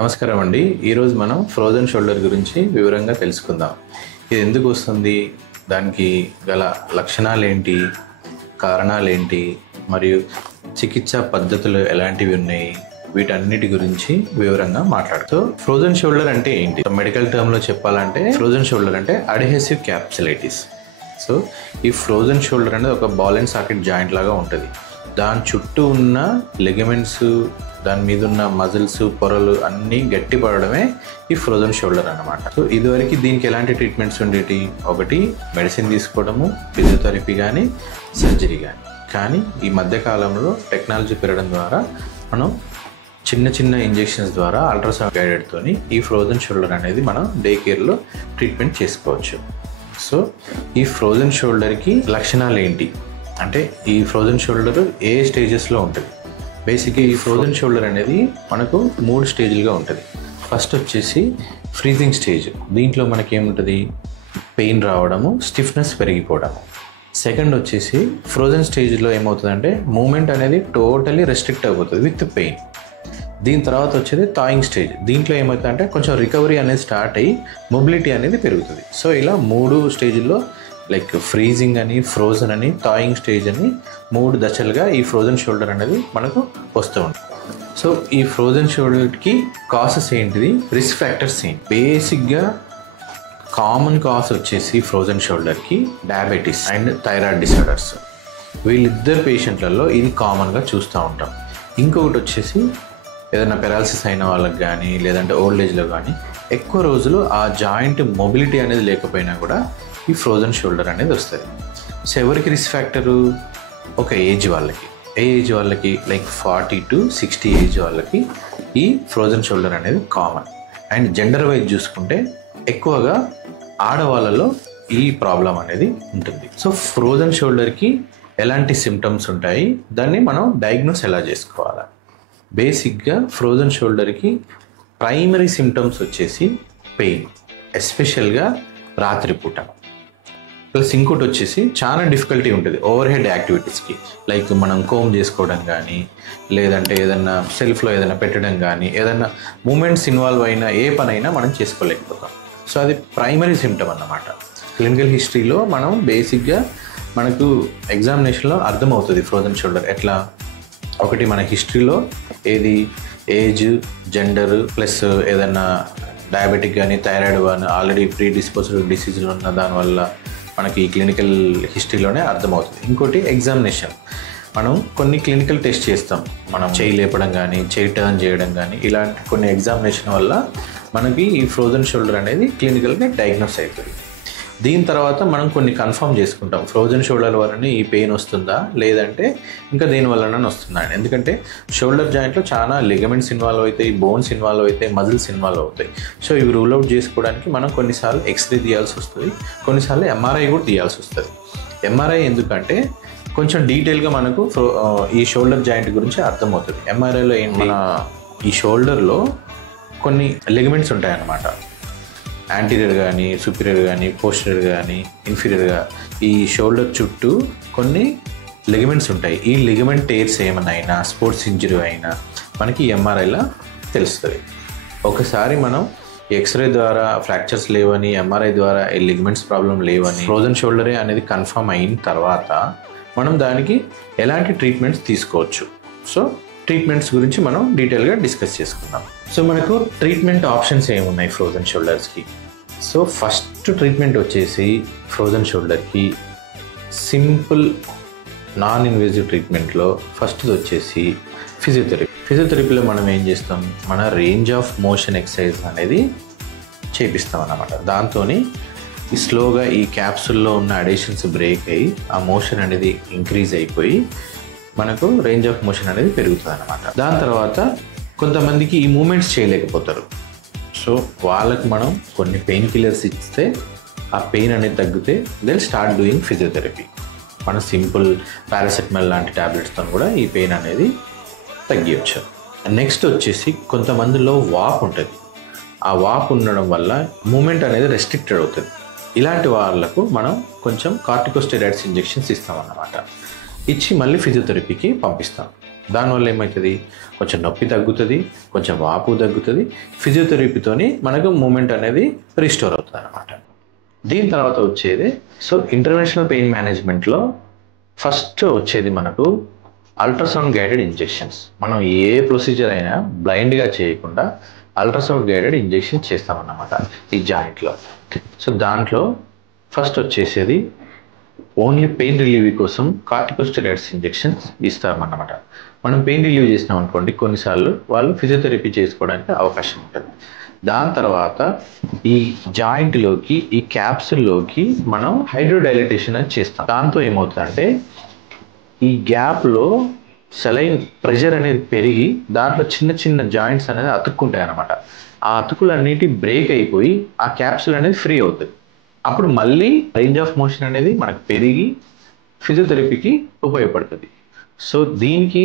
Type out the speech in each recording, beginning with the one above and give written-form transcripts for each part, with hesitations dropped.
నమస్కారం అండి. ఈరోజు మనం ఫ్రోజన్ షోల్డర్ గురించి వివరంగా తెలుసుకుందాం. ఇది ఎందుకు వస్తుంది, దానికి గల లక్షణాలు ఏంటి, కారణాలు ఏంటి, మరియు చికిత్సా పద్ధతులు ఎలాంటివి ఉన్నాయి, వీటన్నిటి గురించి వివరంగా మాట్లాడుతూ. ఫ్రోజన్ షోల్డర్ అంటే ఏంటి? మెడికల్ టర్మ్లో చెప్పాలంటే ఫ్రోజన్ షోల్డర్ అంటే అడ్హెసివ్ క్యాప్సులైటిస్. సో ఈ ఫ్రోజన్ షోల్డర్ అనేది ఒక బాల్ అండ్ సాకెట్ జాయింట్ లాగా ఉంటుంది. దాని చుట్టూ ఉన్న లెగమెంట్స్, దాని మీద ఉన్న మజిల్స్, పొరలు అన్నీ గట్టిపడడమే ఈ ఫ్రోజన్ షోల్డర్ అన్నమాట. సో ఇదివరకు దీనికి ఎలాంటి ట్రీట్మెంట్స్ ఉండేటి? ఒకటి మెడిసిన్ తీసుకోవడము, ఫిజియోథెరపీ కానీ, సర్జరీ కానీ ఈ మధ్యకాలంలో టెక్నాలజీ పెరగడం ద్వారా మనం చిన్న చిన్న ఇంజెక్షన్స్ ద్వారా అల్ట్రాసౌండ్ గైడెడ్తోని ఈ ఫ్రోజన్ షోల్డర్ అనేది మనం డే కేర్లో ట్రీట్మెంట్ చేసుకోవచ్చు. సో ఈ ఫ్రోజన్ షోల్డర్కి లక్షణాలు ఏంటి అంటే, ఈ ఫ్రోజన్ షోల్డర్ ఏ స్టేజెస్లో ఉంటుంది? బేసిక్గా ఈ ఫ్రోజన్ షోల్డర్ అనేది మనకు 3 స్టేజ్లుగా ఉంటుంది. ఫస్ట్ వచ్చేసి ఫ్రీజింగ్ స్టేజ్. దీంట్లో మనకి ఏముంటుంది? పెయిన్ రావడము, స్టిఫ్నెస్ పెరిగిపోవడము. సెకండ్ వచ్చేసి ఫ్రోజన్ స్టేజ్లో ఏమవుతుందంటే మూమెంట్ అనేది టోటలీ రెస్ట్రిక్ట్ అయిపోతుంది విత్ పెయిన్. దీని తర్వాత వచ్చేది థాయింగ్ స్టేజ్. దీంట్లో ఏమవుతుందంటే కొంచెం రికవరీ అనేది స్టార్ట్ అయ్యి మొబిలిటీ అనేది పెరుగుతుంది. సో ఇలా 3 స్టేజ్ల్లో, లైక్ ఫ్రీజింగ్ అని, ఫ్రోజన్ అని, థాయింగ్ స్టేజ్ అని 3 దశలుగా ఈ ఫ్రోజన్ షోల్డర్ అనేది మనకు వస్తూ ఉంటుంది. సో ఈ ఫ్రోజన్ షోల్డర్కి కాసెస్ ఏంటిది, రిస్క్ ఫ్యాక్టర్స్ ఏంటి? బేసిక్గా కామన్ కాజ్ వచ్చేసి ఫ్రోజన్ షోల్డర్కి డయాబెటీస్ అండ్ థైరాయిడ్ డిసార్డర్స్. వీళ్ళిద్దరు పేషెంట్లలో ఇది కామన్గా చూస్తూ ఉంటాం. ఇంకొకటి వచ్చేసి ఏదైనా పెరాలసిస్ అయిన వాళ్ళకి కానీ, లేదంటే ఓల్డ్ ఏజ్లో కానీ ఎక్కువ రోజులు ఆ జాయింట్ మొబిలిటీ అనేది లేకపోయినా కూడా ఈ ఫ్రోజన్ షోల్డర్ అనేది వస్తుంది. సో ఎవరికి రిస్క్ ఫ్యాక్టరు? ఒక ఏజ్ వాళ్ళకి. ఏ ఏజ్ వాళ్ళకి? లైక్ 40 to 60 ఏజ్ వాళ్ళకి ఈ ఫ్రోజన్ షోల్డర్ అనేది కామన్. అండ్ జెండర్ వైజ్ చూసుకుంటే ఎక్కువగా ఆడవాళ్ళలో ఈ ప్రాబ్లం అనేది ఉంటుంది. సో ఫ్రోజన్ షోల్డర్కి ఎలాంటి సిమ్టమ్స్ ఉంటాయి, దాన్ని మనం డయాగ్నోస్ ఎలా చేసుకోవాలి? బేసిక్గా ఫ్రోజన్ షోల్డర్కి ప్రైమరీ సిమ్టమ్స్ వచ్చేసి పెయిన్, ఎస్పెషల్గా రాత్రిపూట. ప్లస్ ఇంకోటి వచ్చేసి చాలా డిఫికల్టీ ఉంటుంది ఓవర్ హెడ్ యాక్టివిటీస్కి, లైక్ మనం కోమ్ చేసుకోవడం కానీ, లేదంటే ఏదన్నా సెల్ఫ్లో ఏదైనా పెట్టడం కానీ, ఏదైనా మూమెంట్స్ ఇన్వాల్వ్ అయినా ఏ పనైనా మనం చేసుకోలేకపోతాం. సో అది ప్రైమరీ సిమ్టమ్ అన్నమాట. క్లినికల్ హిస్టరీలో మనం బేసిక్గా మనకు ఎగ్జామినేషన్లో అర్థమవుతుంది ఫ్రోజన్ షోల్డర్ ఎట్లా. ఒకటి మన హిస్టరీలో ఏది, ఏజ్, జెండర్, ప్లస్ ఏదన్నా డయాబెటిక్ కానీ, థైరాయిడ్ కానీ, ఆల్రెడీ ప్రీ డిస్పోజ్డ్ డిసీజులు ఉన్న దానివల్ల మనకి క్లినికల్ హిస్టరీలోనే అర్థమవుతుంది. ఇంకోటి ఎగ్జామినేషన్. మనం కొన్ని క్లినికల్ టెస్ట్ చేస్తాం, మనం చేయి లేపడం కానీ, చేయి టర్న్ చేయడం కానీ, ఇలాంటి కొన్ని ఎగ్జామినేషన్ వల్ల మనకి ఈ ఫ్రోజన్ షోల్డర్ అనేది క్లినికల్గా డయాగ్నోస్ అవుతుంది. దీని తర్వాత మనం కొన్ని కన్ఫర్మ్ చేసుకుంటాం, ఫ్రోజన్ షోల్డర్ వలన ఈ పెయిన్ వస్తుందా, లేదంటే ఇంకా దేని వలన వస్తుందా అని. ఎందుకంటే షోల్డర్ జాయింట్లో చాలా లిగమెంట్స్ ఇన్వాల్వ్ అవుతాయి, బోన్స్ ఇన్వాల్వ్ అవుతాయి, మజిల్స్ ఇన్వాల్వ్ అవుతాయి. సో ఇవి రూల్ అవుట్ చేసుకోవడానికి మనం కొన్నిసార్లు ఎక్స్రే తీయాల్సి వస్తుంది, కొన్నిసార్లు ఎంఆర్ఐ కూడా తీయాల్సి వస్తుంది. ఎంఆర్ఐ ఎందుకంటే కొంచెం డీటెయిల్గా మనకు ఈ షోల్డర్ జాయింట్ గురించి అర్థమవుతుంది. ఎంఆర్ఐలో ఏంటి, మన ఈ షోల్డర్లో కొన్ని లిగమెంట్స్ ఉంటాయన్నమాట. యాంటీరియర్ కానీ, సుపీరియర్ కానీ, పోస్టీరియర్ కానీ, ఇన్ఫీరియర్గా ఈ షోల్డర్ చుట్టూ కొన్ని లిగమెంట్స్ ఉంటాయి. ఈ లిగమెంట్ టేర్స్ ఏమైనా అయినా, స్పోర్ట్స్ ఇంజరీ అయినా మనకి ఎంఆర్ఐలో తెలుస్తుంది. ఒకసారి మనం ఎక్స్రే ద్వారా ఫ్రాక్చర్స్ లేవని, ఎంఆర్ఐ ద్వారా ఈ లిగమెంట్స్ ప్రాబ్లం లేవని, ఫ్రోజన్ షోల్డరే అనేది కన్ఫర్మ్ అయిన తర్వాత మనం దానికి ఎలాంటి ట్రీట్మెంట్స్ తీసుకోవచ్చు. సో ట్రీట్మెంట్స్ గురించి మనం డీటెయిల్గా డిస్కస్ చేసుకుందాం. సో మనకు ట్రీట్మెంట్ ఆప్షన్స్ ఏమున్నాయి ఫ్రోజన్ షోల్డర్స్కి? సో ఫస్ట్ ట్రీట్మెంట్ వచ్చేసి ఫ్రోజన్ షోల్డర్కి సింపుల్ నాన్ ఇన్వేజివ్ ట్రీట్మెంట్లో ఫస్ట్ది వచ్చేసి ఫిజియోథెరపీ. ఫిజియోథెరపీలో మనం ఏం చేస్తాం, మన రేంజ్ ఆఫ్ మోషన్ ఎక్సర్సైజ్ అనేది చేపిస్తాం అన్నమాట. దాంతో స్లోగా ఈ క్యాప్సుల్లో ఉన్న అడేషన్స్ బ్రేక్ అయ్యి ఆ మోషన్ అనేది ఇంక్రీజ్ అయిపోయి మనకు రేంజ్ ఆఫ్ మోషన్ అనేది పెరుగుతుంది అన్నమాట. దాని తర్వాత కొంతమందికి ఈ మూమెంట్స్ చేయలేకపోతారు. సో వాళ్ళకి మనం కొన్ని పెయిన్ కిల్లర్స్ ఇస్తే ఆ పెయిన్ అనేది తగ్గితే దెన్ స్టార్ట్ డూయింగ్ ఫిజియోథెరపీ. మన సింపుల్ పారాసెటమాల్ లాంటి ట్యాబ్లెట్స్తో కూడా ఈ పెయిన్ అనేది తగ్గించవచ్చు. నెక్స్ట్ వచ్చేసి కొంతమందిలో వాపు ఉంటుంది. ఆ వాపు ఉండడం వల్ల మూమెంట్ అనేది రెస్ట్రిక్టెడ్ అవుతుంది. ఇలాంటి వాళ్ళకు మనం కొంచెం కార్టికోస్టెరాయిడ్స్ ఇంజెక్షన్స్ ఇస్తామన్నమాట. ఇచ్చి మళ్ళీ ఫిజియోథెరపీకి పంపిస్తాం. దానివల్ల ఏమవుతుంది, కొంచెం నొప్పి తగ్గుతుంది, కొంచెం వాపు తగ్గుతుంది. ఫిజియోథెరపీతోని మనకు మూమెంట్ అనేది రిస్టోర్ అవుతుంది అనమాట. దీని తర్వాత వచ్చేది ఇంటర్వెన్షనల్ పెయిన్ మేనేజ్మెంట్లో ఫస్ట్ వచ్చేది మనకు అల్ట్రాసౌండ్ గైడెడ్ ఇంజెక్షన్స్. మనం ఏ ప్రొసీజర్ అయినా బ్లైండ్గా చేయకుండా అల్ట్రాసౌండ్ గైడెడ్ ఇంజెక్షన్ చేస్తామన్నమాట ఈ జాయింట్లో. దాంట్లో ఫస్ట్ వచ్చేసేది ఓన్లీ పెయిన్ రిలీవ్ కోసం కార్టికోస్టెరాయిడ్స్ ఇంజెక్షన్స్ ఇస్తామన్నమాట. మనం పెయిన్ రిలీవ్ చేసినాం అనుకోండి, కొన్నిసార్లు వాళ్ళు ఫిజియోథెరపీ చేసుకోవడానికి అవకాశం ఉంటుంది. దాని తర్వాత ఈ జాయింట్లోకి, ఈ క్యాప్సుల్లోకి మనం హైడ్రోడైలటేషన్ అని చేస్తాం. దాంతో ఏమవుతుందంటే ఈ గ్యాప్లో సెలైన్ ప్రెషర్ అనేది పెరిగి దాంట్లో చిన్న చిన్న జాయింట్స్ అనేది అతుక్కుంటాయి అన్నమాట. ఆ అతుకులన్నిటి బ్రేక్ అయిపోయి ఆ క్యాప్సుల్ అనేది ఫ్రీ అవుతుంది. అప్పుడు మళ్ళీ రేంజ్ ఆఫ్ మోషన్ అనేది మనకు పెరిగి ఫిజియోథెరపీకి ఉపయోగపడుతుంది. దీనికి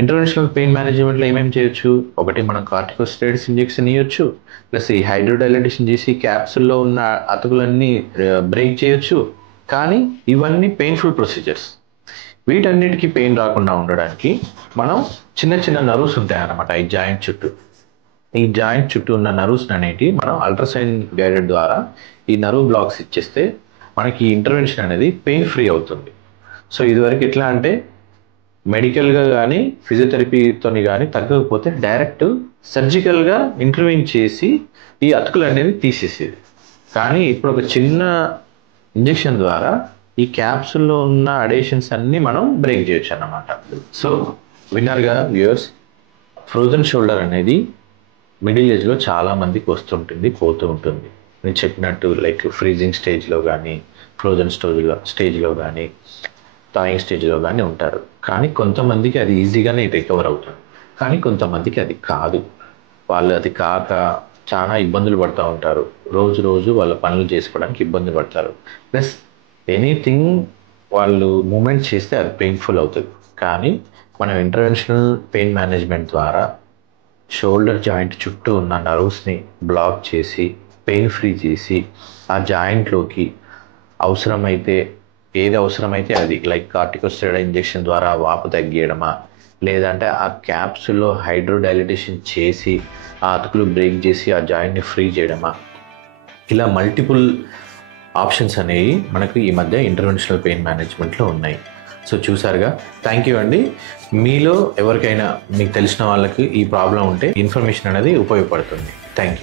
ఇంటర్వెన్షనల్ పెయిన్ మేనేజ్మెంట్లో ఏమేమి చేయొచ్చు, ఒకటి మనం కార్టికోస్టెరాయిడ్స్ ఇంజెక్షన్ ఇవ్వచ్చు, ప్లస్ ఈ హైడ్రోడైలటేషన్ చేసి క్యాప్సుల్లో ఉన్న అతుకులన్నీ బ్రేక్ చేయొచ్చు. కానీ ఇవన్నీ పెయిన్ఫుల్ ప్రొసీజర్స్. వీటన్నిటికీ పెయిన్ రాకుండా ఉండడానికి మనం చిన్న చిన్న నర్వ్స్ ఉంటాయన్నమాట ఈ జాయింట్ చుట్టూ. ఈ జాయింట్ చుట్టూ ఉన్న నర్వ్స్ అనేవి మనం అల్ట్రాసౌండ్ గైడెడ్ ద్వారా ఈ నర్వ్ బ్లాక్స్ ఇచ్చేస్తే మనకి ఇంటర్వెన్షన్ అనేది పెయిన్ ఫ్రీ అవుతుంది. ఇదివరకు ఎట్లా అంటే మెడికల్గా కానీ ఫిజియోథెరపీతో కానీ తగ్గకపోతే డైరెక్ట్ సర్జికల్గా ఇంటర్వెన్ చేసి ఈ అతుకులు అనేది తీసేసేది. కానీ ఇప్పుడు ఒక చిన్న ఇంజెక్షన్ ద్వారా ఈ క్యాప్సుల్లో ఉన్న అడేషన్స్ అన్నీ మనం బ్రేక్ చేయొచ్చు అన్నమాట. విన్నర్గా వ్యూయర్స్, ఫ్రోజన్ షోల్డర్ అనేది మిడిల్ ఏజ్లో చాలామందికి వస్తుంటుంది, పోతూ ఉంటుంది. నేను చెప్పినట్టు లైక్ ఫ్రీజింగ్ స్టేజ్లో కానీ, ఫ్రోజన్ స్టేజ్లో కానీ, థాయింగ్ స్టేజ్లో కానీ ఉంటారు. కానీ కొంతమందికి అది ఈజీగానే రికవర్ అవుతుంది, కానీ కొంతమందికి అది కాదు. వాళ్ళు అది కాక చాలా ఇబ్బందులు పడుతూ ఉంటారు. రోజు వాళ్ళ పనులు చేసుకోవడానికి ఇబ్బంది పడతారు. ప్లస్ ఎనీథింగ్ వాళ్ళు మూమెంట్ చేస్తే అది పెయిన్ఫుల్ అవుతుంది. కానీ మనం ఇంటర్వెన్షనల్ పెయిన్ మేనేజ్మెంట్ ద్వారా షోల్డర్ జాయింట్ చుట్టూ ఉన్న నర్వ్స్ని బ్లాక్ చేసి పెయిన్ ఫ్రీ చేసి ఆ జాయింట్లోకి ఏది అవసరమైతే అది, లైక్ కార్టికోస్టెరాయిడ్ ఇంజెక్షన్ ద్వారా వాపు తగ్గియడమా, లేదంటే ఆ క్యాప్సుల్లో హైడ్రోడైలటేషన్ చేసి ఆ అతుకులు బ్రేక్ చేసి ఆ జాయింట్ని ఫ్రీ చేయడమా, ఇలా మల్టిపుల్ ఆప్షన్స్ అనేవి మనకు ఈ మధ్య ఇంటర్వెన్షనల్ పెయిన్ మేనేజ్మెంట్లో ఉన్నాయి. చూసారుగా. థ్యాంక్ యూ అండి. మీలో ఎవరికైనా మీకు తెలిసిన వాళ్ళకి ఈ ప్రాబ్లం ఉంటే ఇన్ఫర్మేషన్ అనేది ఉపయోగపడుతుంది. Thank you.